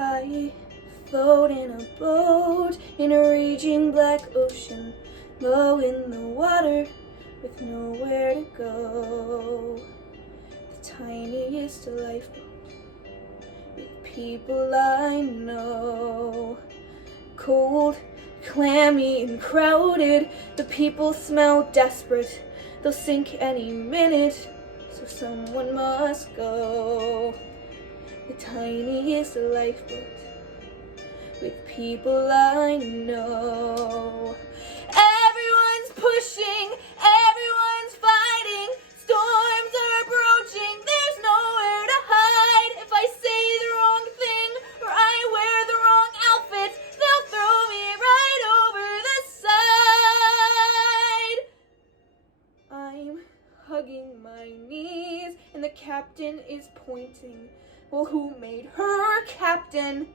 I float in a boat in a raging black ocean, low in the water with nowhere to go. The tiniest lifeboat with people I know. Cold, clammy, and crowded, the people smell desperate. They'll sink any minute, so someone must go. The tiniest lifeboat with people I know. Everyone's pushing, everyone's fighting, storms are approaching, there's nowhere to hide. If I say the wrong thing or I wear the wrong outfit, they'll throw me right over the side. I'm hugging my knees and the captain is pointing. Well, who made her captain?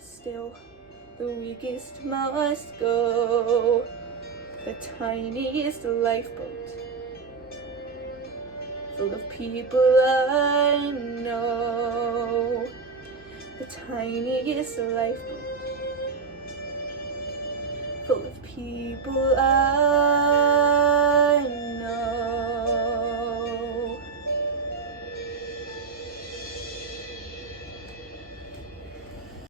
Still, the weakest must go. The tiniest lifeboat full of people I know. The tiniest lifeboat full of people I